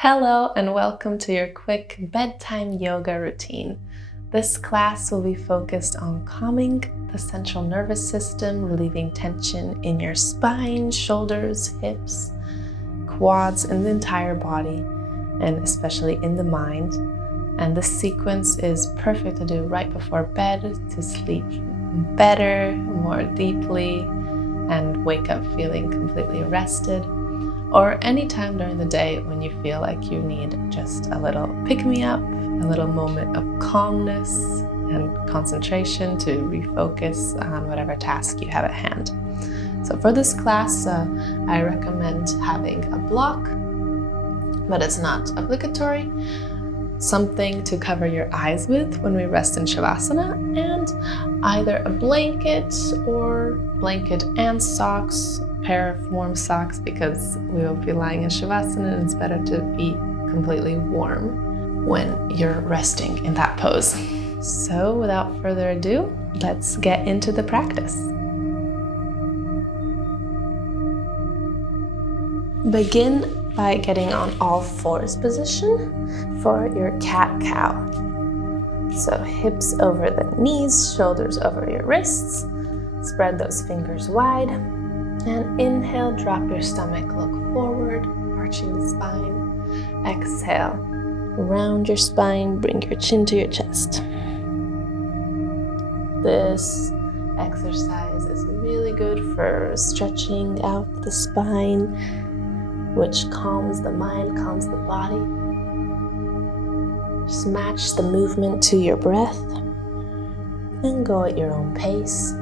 Hello and welcome to your quick bedtime yoga routine. This class will be focused on calming the central nervous system, relieving tension in your spine, shoulders, hips, quads, and the entire body, and especially in the mind. And this sequence is perfect to do right before bed to sleep better, more deeply, and wake up feeling completely rested. Or any time during the day when you feel like you need just a little pick-me-up, a little moment of calmness and concentration to refocus on whatever task you have at hand. So for this class, I recommend having a block, but it's not obligatory, something to cover your eyes with when we rest in Shavasana, and either a blanket or blanket and socks, pair of warm socks, because we will be lying in Shavasana and it's better to be completely warm when you're resting in that pose. So without further ado, let's get into the practice. Begin by getting on all fours position for your cat-cow. So hips over the knees, shoulders over your wrists. Spread those fingers wide. And inhale, drop your stomach, look forward, arching the spine. Exhale, round your spine, bring your chin to your chest. This exercise is really good for stretching out the spine, which calms the mind, calms the body. Just match the movement to your breath and go at your own pace.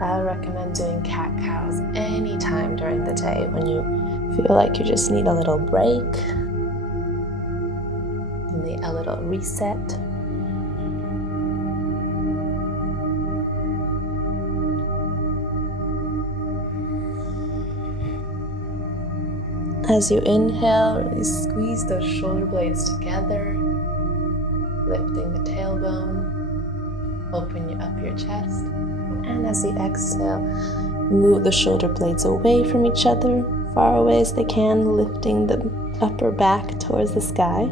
I recommend doing cat-cows anytime during the day when you feel like you just need a little break, need a little reset. As you inhale, really squeeze those shoulder blades together, lifting the tailbone, open up your chest. And as you exhale, move the shoulder blades away from each other, far away as they can, lifting the upper back towards the sky.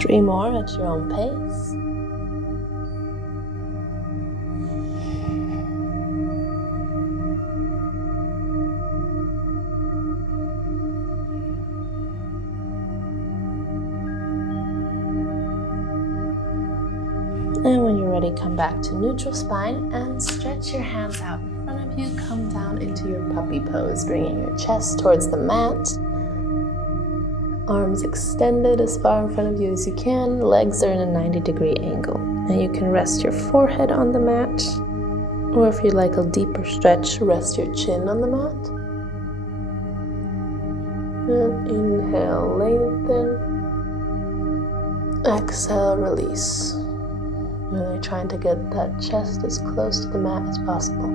Three more at your own pace. And when you're ready, come back to neutral spine and stretch your hands out in front of you. Come down into your puppy pose, bringing your chest towards the mat. Arms extended as far in front of you as you can. Legs are in a 90-degree angle. And you can rest your forehead on the mat. Or if you'd like a deeper stretch, rest your chin on the mat. And inhale, lengthen. Exhale, release. Really trying to get that chest as close to the mat as possible.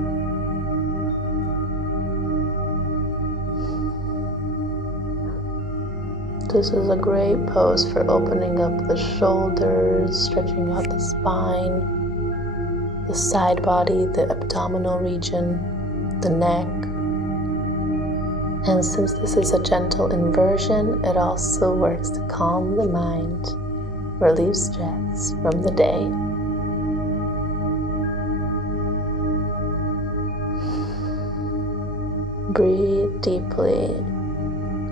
This is a great pose for opening up the shoulders, stretching out the spine, the side body, the abdominal region, the neck. And since this is a gentle inversion, it also works to calm the mind, relieve stress from the day. Breathe deeply,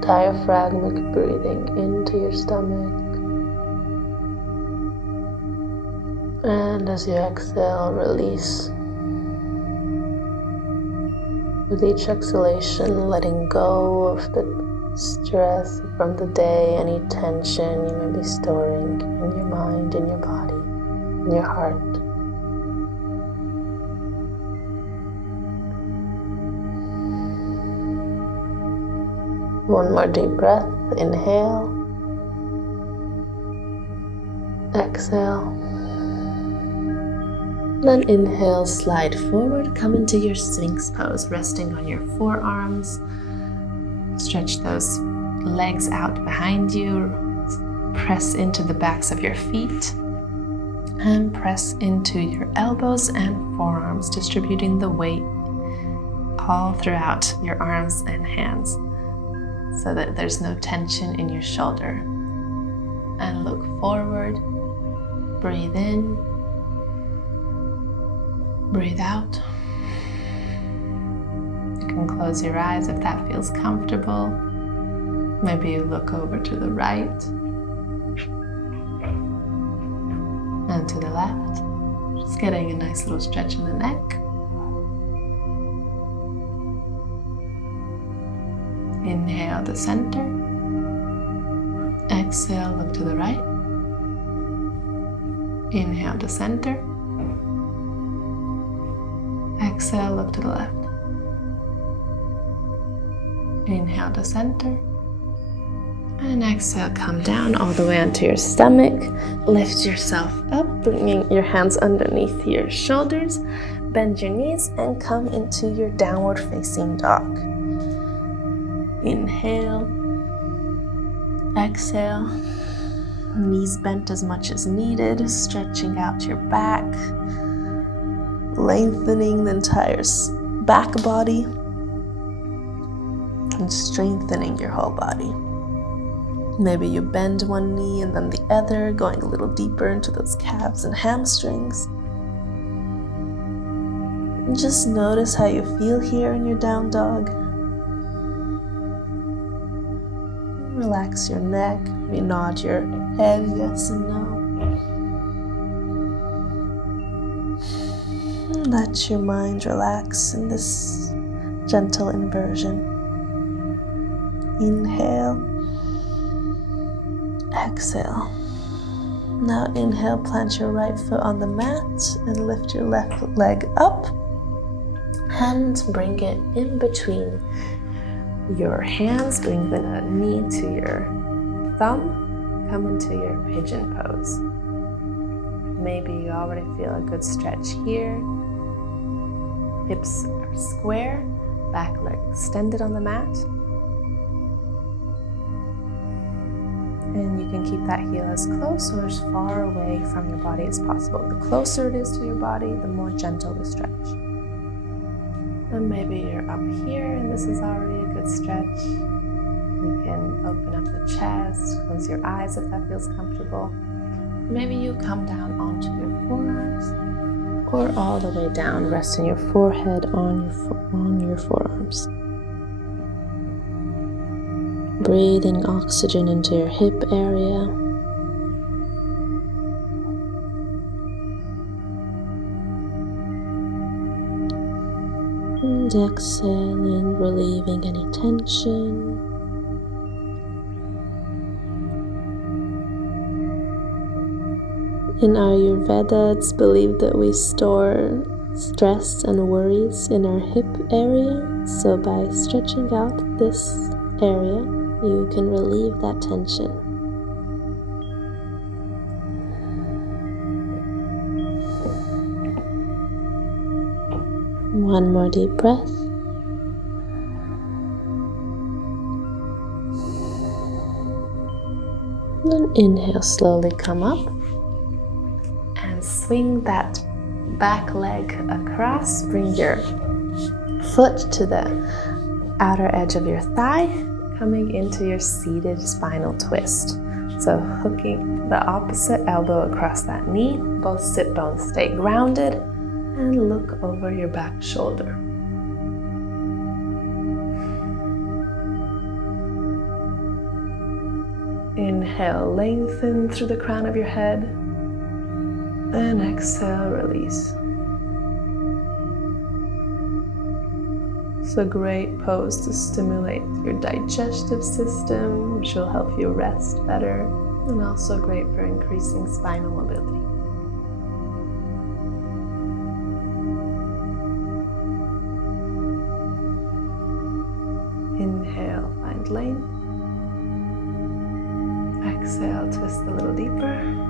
diaphragmatic breathing into your stomach. And as you exhale, release. With each exhalation, letting go of the stress from the day, any tension you may be storing in your mind, in your body, in your heart. One more deep breath. Inhale. Exhale. Then inhale, slide forward, come into your Sphinx pose, resting on your forearms, Stretch those legs out behind you. Press into the backs of your feet. And press into your elbows and forearms, distributing the weight all throughout your arms and hands so that there's no tension in your shoulder. And look forward. Breathe in. Breathe out. You can close your eyes if that feels comfortable. Maybe you look over to the right and to the left. Just getting a nice little stretch in the neck. Inhale to center. Exhale, look to the right. Inhale to center. Exhale, look to the left. Inhale to center. And exhale, come down all the way onto your stomach. Lift yourself up, bringing your hands underneath your shoulders. Bend your knees and come into your downward facing dog. Inhale. Exhale. Knees bent as much as needed, stretching out your back, lengthening the entire back body, and strengthening your whole body. Maybe you bend one knee and then the other, going a little deeper into those calves and hamstrings. And just notice how you feel here in your down dog. Relax your neck, maybe nod your head yes and no. And let your mind relax in this gentle inversion. Inhale. Exhale. Now inhale, plant your right foot on the mat and lift your left leg up and bring it in between your hands. Bring the knee to your thumb. Come into your pigeon pose. Maybe you already feel a good stretch here. Hips are square, back leg extended on the mat. And you can keep that heel as close or as far away from your body as possible. The closer it is to your body, the more gentle the stretch. And maybe you're up here and this is already a good stretch. You can open up the chest, close your eyes if that feels comfortable. Maybe you come down onto your forearms or all the way down, resting your forehead on your forearms. Breathing oxygen into your hip area. And exhaling, relieving any tension. In Ayurveda, it's believed that we store stress and worries in our hip area. So by stretching out this area, you can relieve that tension. One more deep breath. Then inhale, slowly come up and swing that back leg across. Bring your foot to the outer edge of your thigh, coming into your seated spinal twist. So hooking the opposite elbow across that knee, both sit bones stay grounded, and look over your back shoulder. Inhale, lengthen through the crown of your head, and exhale, release. It's a great pose to stimulate your digestive system, which will help you rest better, and also great for increasing spinal mobility. Inhale, find length. Exhale, twist a little deeper.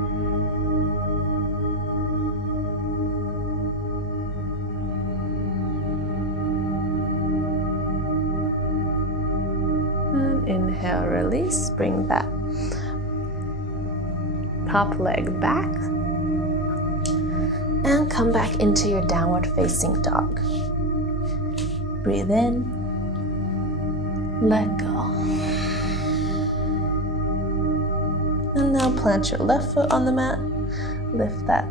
Inhale, release. Bring that top leg back. And come back into your downward facing dog. Breathe in. Let go. And now plant your left foot on the mat. Lift that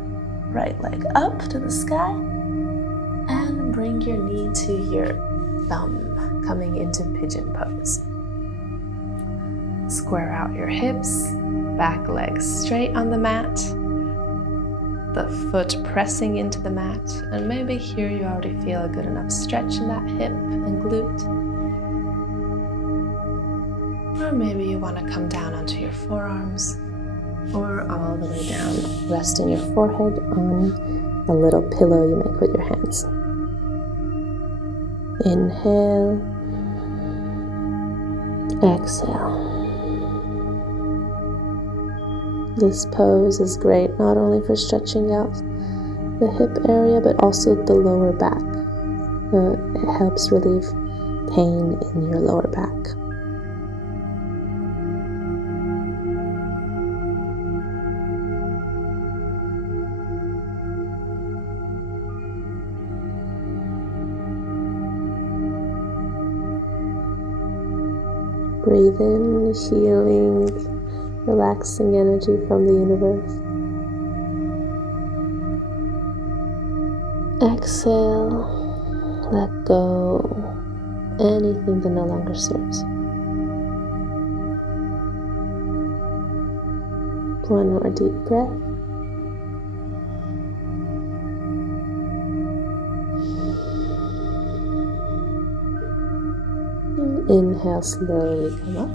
right leg up to the sky. And bring your knee to your thumb, coming into Pigeon Pose. Square out your hips, back leg straight on the mat. The foot pressing into the mat. And maybe here you already feel a good enough stretch in that hip and glute. Or maybe you want to come down onto your forearms or all the way down, resting your forehead on a little pillow you make with your hands. Inhale, exhale. This pose is great not only for stretching out the hip area but also the lower back. It helps relieve pain in your lower back. Breathe in, healing, relaxing energy from the universe. Exhale, let go anything that no longer serves. One more deep breath. Inhale, slowly come up.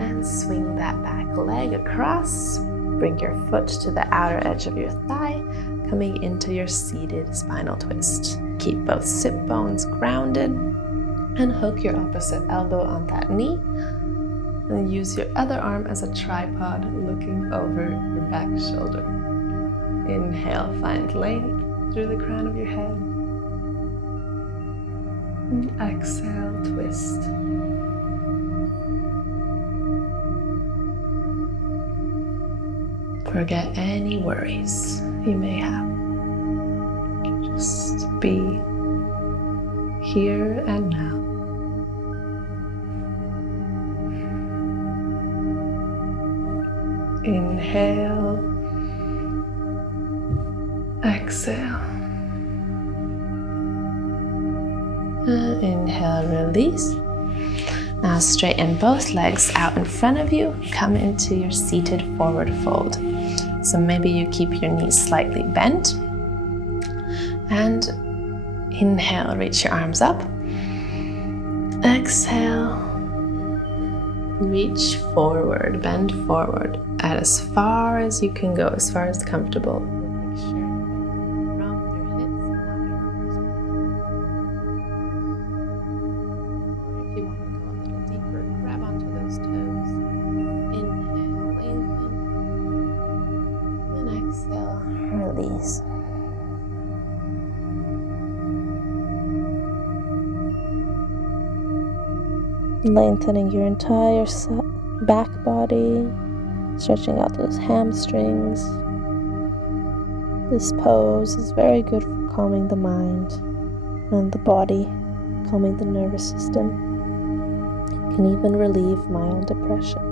And swing that back leg across. Bring your foot to the outer edge of your thigh, coming into your seated spinal twist. Keep both sit bones grounded and hook your opposite elbow on that knee. And use your other arm as a tripod looking over your back shoulder. Inhale, find length through the crown of your head. And exhale, twist. Forget any worries you may have. Just be here and now. Inhale, exhale. Inhale, release. Now straighten both legs out in front of you. Come into your seated forward fold. So maybe you keep your knees slightly bent. And inhale, reach your arms up. Exhale, reach forward, bend forward at as far as you can go, as far as comfortable. Release. Lengthening your entire back body, stretching out those hamstrings. This pose is very good for calming the mind and the body, calming the nervous system. It can even relieve mild depression.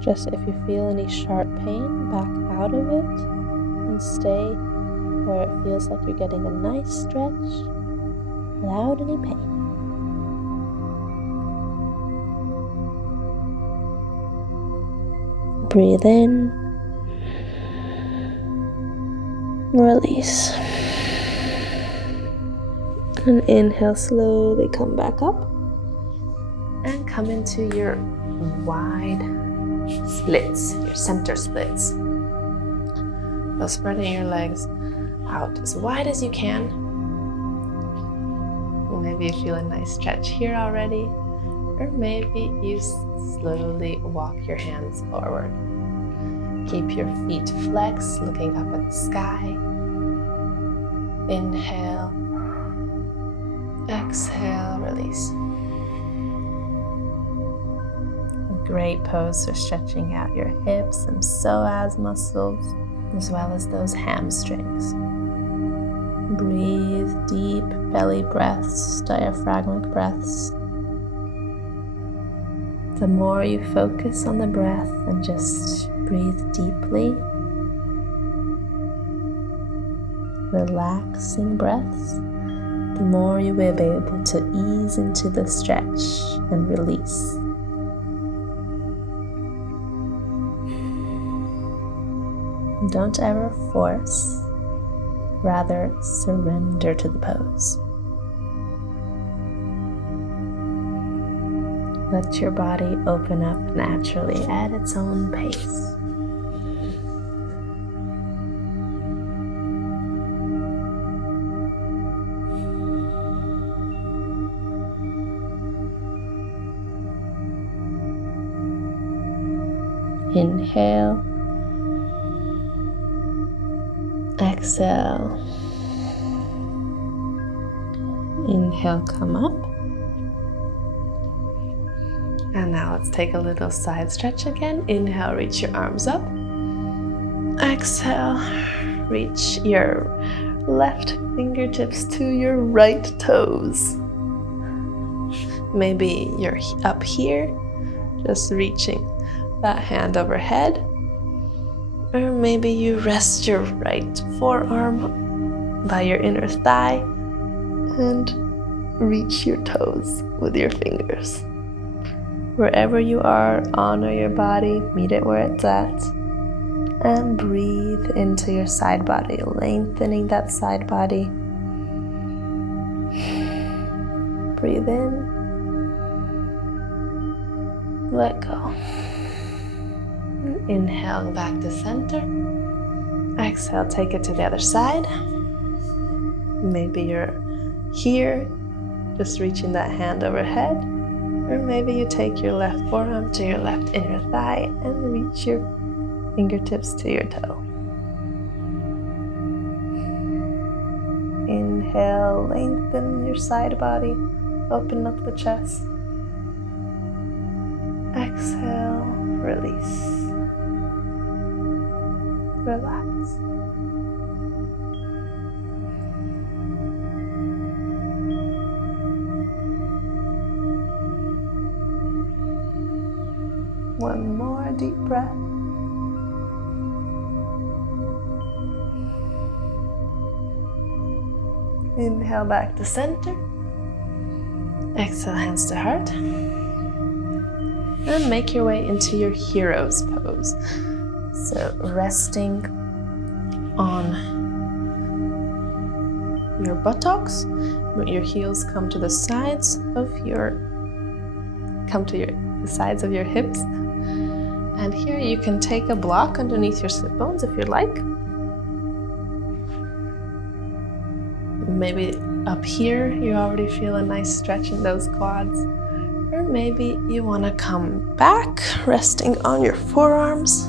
Just if you feel any sharp pain, back out of it and stay where it feels like you're getting a nice stretch without any pain. Breathe in, release. And inhale, slowly come back up and come into your wide splits, your center splits. So spreading your legs out as wide as you can. Maybe you feel a nice stretch here already. or maybe you slowly walk your hands forward. Keep your feet flexed, looking up at the sky. Inhale, exhale, release. Great pose for stretching out your hips and psoas muscles, as well as those hamstrings. Breathe deep belly breaths, diaphragmatic breaths. The more you focus on the breath and just breathe deeply, relaxing breaths, the more you will be able to ease into the stretch and release. Don't ever force, rather surrender to the pose. Let your body open up naturally at its own pace. Inhale. Exhale. Inhale, come up. And now let's take a little side stretch again. Inhale, reach your arms up. Exhale, reach your left fingertips to your right toes. Maybe you're up here, just reaching that hand overhead. Or maybe you rest your right forearm by your inner thigh and reach your toes with your fingers. Wherever you are, honor your body, meet it where it's at, and breathe into your side body, lengthening that side body. Breathe in, let go. Inhale back to center. Exhale, take it to the other side. Maybe you're here, just reaching that hand overhead. Or maybe you take your left forearm to your left inner thigh and reach your fingertips to your toe. Inhale, lengthen your side body, open up the chest. Exhale, release. Relax. One more deep breath. Inhale back to center. Exhale, hands to heart. And make your way into your hero's pose. So resting on your buttocks, your heels come to the sides of the sides of your hips. And here you can take a block underneath your sit bones if you'd like. Maybe up here you already feel a nice stretch in those quads. Or maybe you want to come back, resting on your forearms.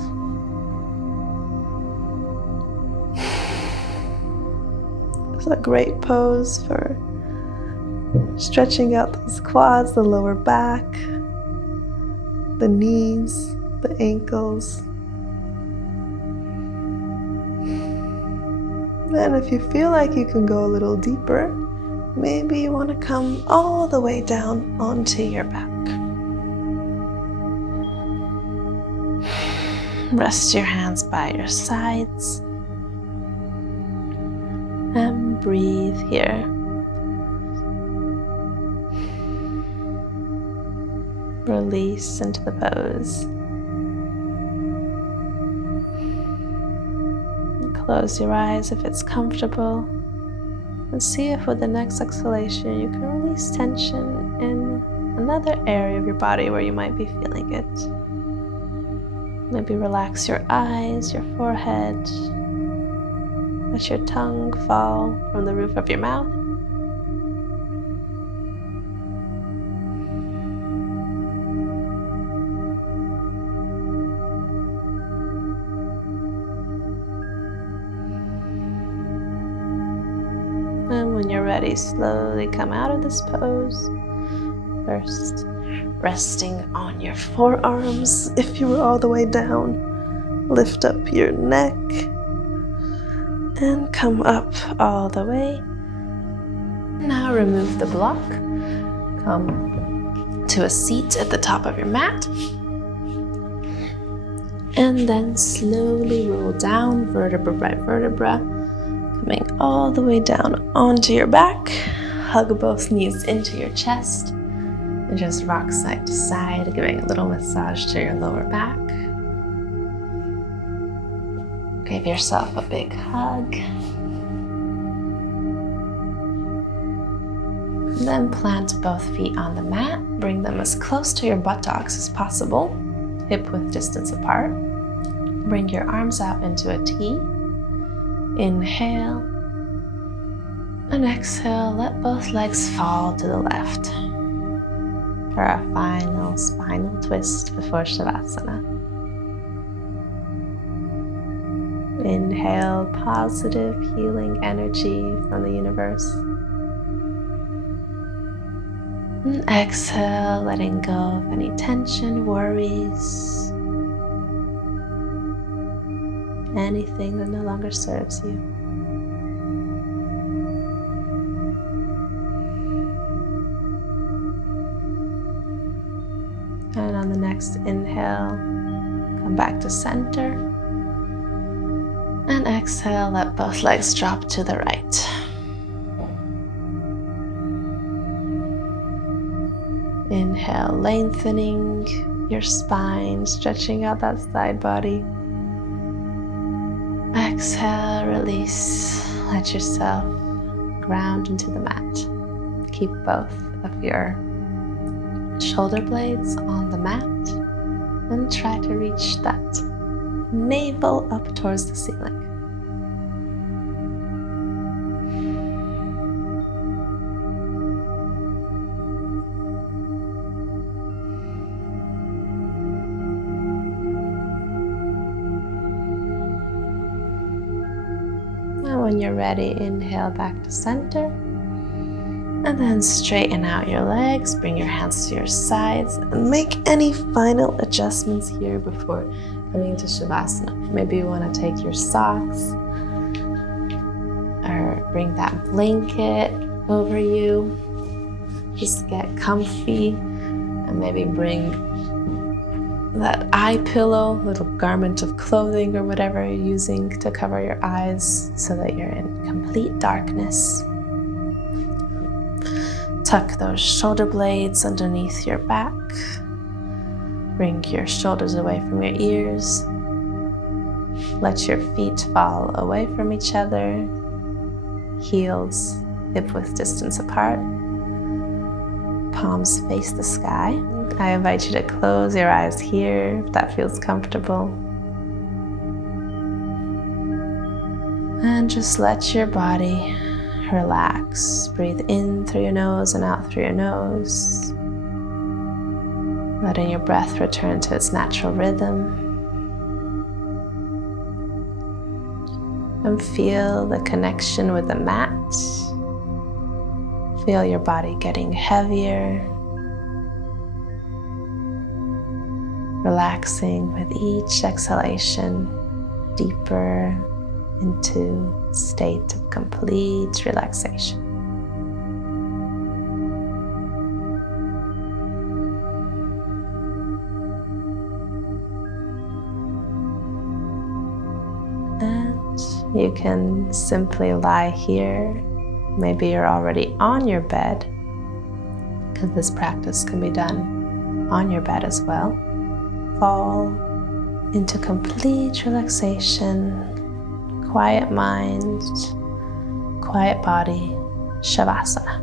It's a great pose for stretching out those quads, the lower back, the knees, the ankles. And if you feel like you can go a little deeper, maybe you want to come all the way down onto your back. Rest your hands by your sides and breathe here. Release into the pose. Close your eyes if it's comfortable, and see if with the next exhalation you can release tension in another area of your body where you might be feeling it. Maybe relax your eyes, your forehead. Let your tongue fall from the roof of your mouth. And when you're ready, slowly come out of this pose. First, resting on your forearms. If you were all the way down, lift up your neck and come up all the way. Now remove the block. Come to a seat at the top of your mat. And then slowly roll down vertebra by vertebra, coming all the way down onto your back. Hug both knees into your chest and just rock side to side, giving a little massage to your lower back. Give yourself a big hug. And then plant both feet on the mat. Bring them as close to your buttocks as possible, hip-width distance apart. Bring your arms out into a T. Inhale. And exhale, let both legs fall to the left for our final spinal twist before savasana. Inhale positive healing energy from the universe. And exhale, letting go of any tension, worries, anything that no longer serves you. And on the next inhale, come back to center. And exhale, let both legs drop to the right. Inhale, lengthening your spine, stretching out that side body. Exhale, release. Let yourself ground into the mat. Keep both of your shoulder blades on the mat and try to reach that navel up towards the ceiling. And when you're ready, inhale back to center. And then straighten out your legs, bring your hands to your sides, and make any final adjustments here before coming to Shavasana. Maybe you want to take your socks or bring that blanket over you. Just get comfy and maybe bring that eye pillow, little garment of clothing or whatever you're using to cover your eyes so that you're in complete darkness. Tuck those shoulder blades underneath your back. Bring your shoulders away from your ears. Let your feet fall away from each other. Heels hip-width distance apart. Palms face the sky. I invite you to close your eyes here if that feels comfortable. And just let your body relax. Breathe in through your nose and out through your nose. Letting your breath return to its natural rhythm. And feel the connection with the mat. Feel your body getting heavier. Relaxing with each exhalation, deeper into a state of complete relaxation. And you can simply lie here. Maybe you're already on your bed, because this practice can be done on your bed as well. Fall into complete relaxation. Quiet mind, quiet body, Shavasana.